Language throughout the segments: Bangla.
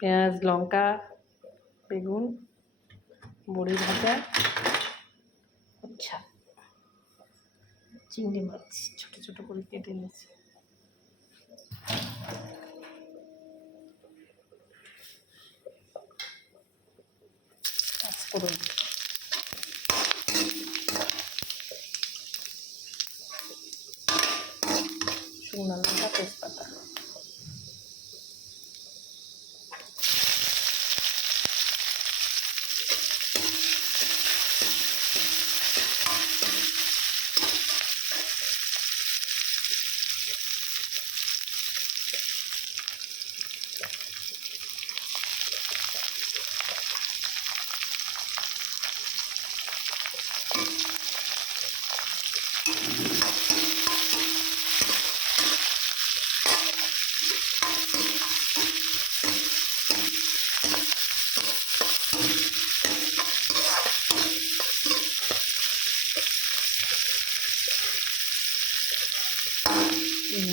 পেঁয়াজ, লঙ্কা, বেগুন, বড়ি ভাজা, আচ্ছা চিংড়ি মাছ ছোট ছোট করে কেটে নিয়েছি। পাঁচফোড়ন, শুকনো লঙ্কা, তেজপাতা।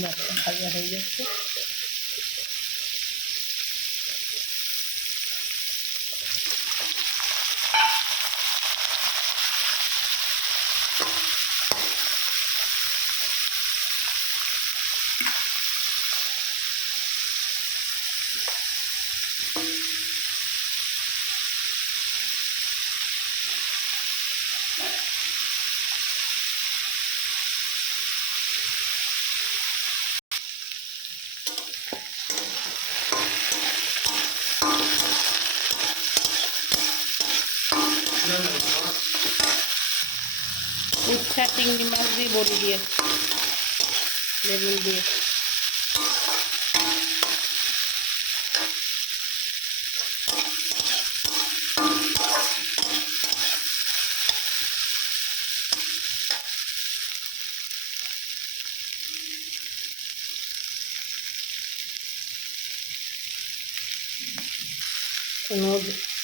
মাছটা ভাজা হয়ে গেছে। উচ্ছা চিংড়ি মাছ দিয়ে বড়ি দিয়ে বেগুন দিয়ে কোনো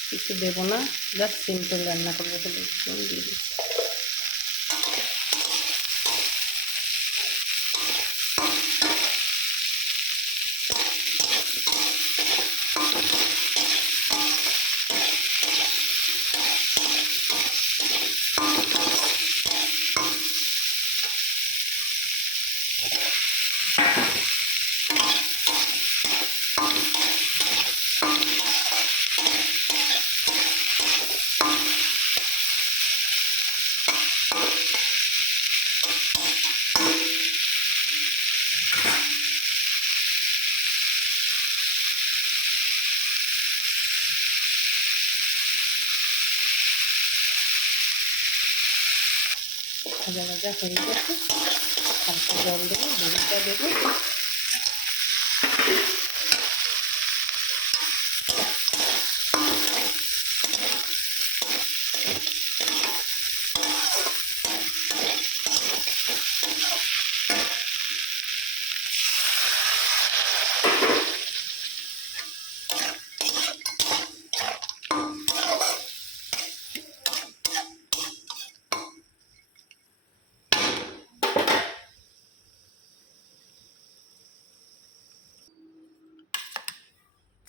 কিছু দেবো না, জাস্ট সিম্পল রান্না করবো বলে দিয়ে দিচ্ছি। ভাজা ভাজা হয়ে গেছে, হালকা জল দেবো, বড়িটা দেবো।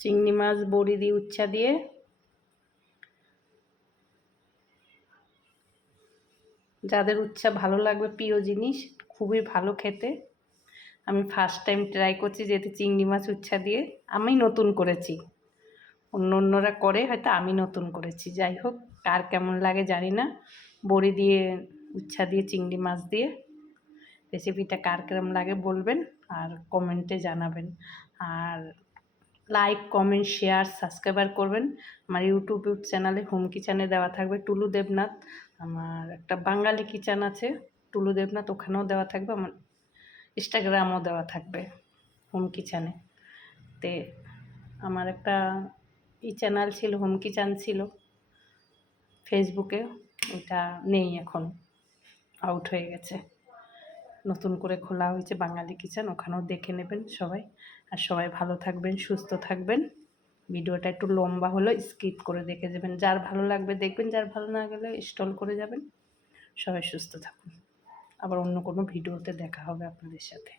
চিংড়ি মাছ বড়ি দিয়ে উচ্ছা দিয়ে যাদের উচ্ছা ভালো লাগবে, প্রিয় জিনিস, খুবই ভালো খেতে। আমি ফার্স্ট টাইম ট্রাই করছি যেহেতু চিংড়ি মাছ উচ্ছা দিয়ে। আমি নতুন করেছি, অন্যরা করে হয়তো, আমি নতুন করেছি। যাই হোক, কার কেমন লাগে জানি না, বড়ি দিয়ে উচ্ছা দিয়ে চিংড়ি মাছ দিয়ে রেসিপিটা কার কেমন লাগে বলবেন আর কমেন্টে জানাবেন। আর লাইক, কমেন্ট, শেয়ার, সাবস্ক্রাইবার করবেন। আমার ইউটিউব চ্যানেলে হোম কিচেনে দেওয়া থাকবে টুলু দেবনাথ। আমার একটা বাঙালি কিচেন আছে টুলু দেবনাথ, ওখানেও দেওয়া থাকবে। আমার ইনস্টাগ্রামও দেওয়া থাকবে হোম কিচেনে। তে আমার একটা চ্যানেল ছিল, হোম কিচেন ছিল ফেসবুকে, ওটা নেই এখন, আউট হয়ে গেছে। নতুন করে খোলা হয়েছে বাঙালি কিচেন, ওখানেও দেখে নেবেন সবাই। আর সবাই ভালো থাকবেন, সুস্থ থাকবেন। ভিডিওটা একটু লম্বা হলো, স্কিপ করে দেখে যাবেন। যার ভালো লাগবে দেখবেন, যার ভালো না গেলে স্টল করে যাবেন। সবাই সুস্থ থাকুন, আবার অন্য কোনো ভিডিওতে দেখা হবে আপনাদের সাথে।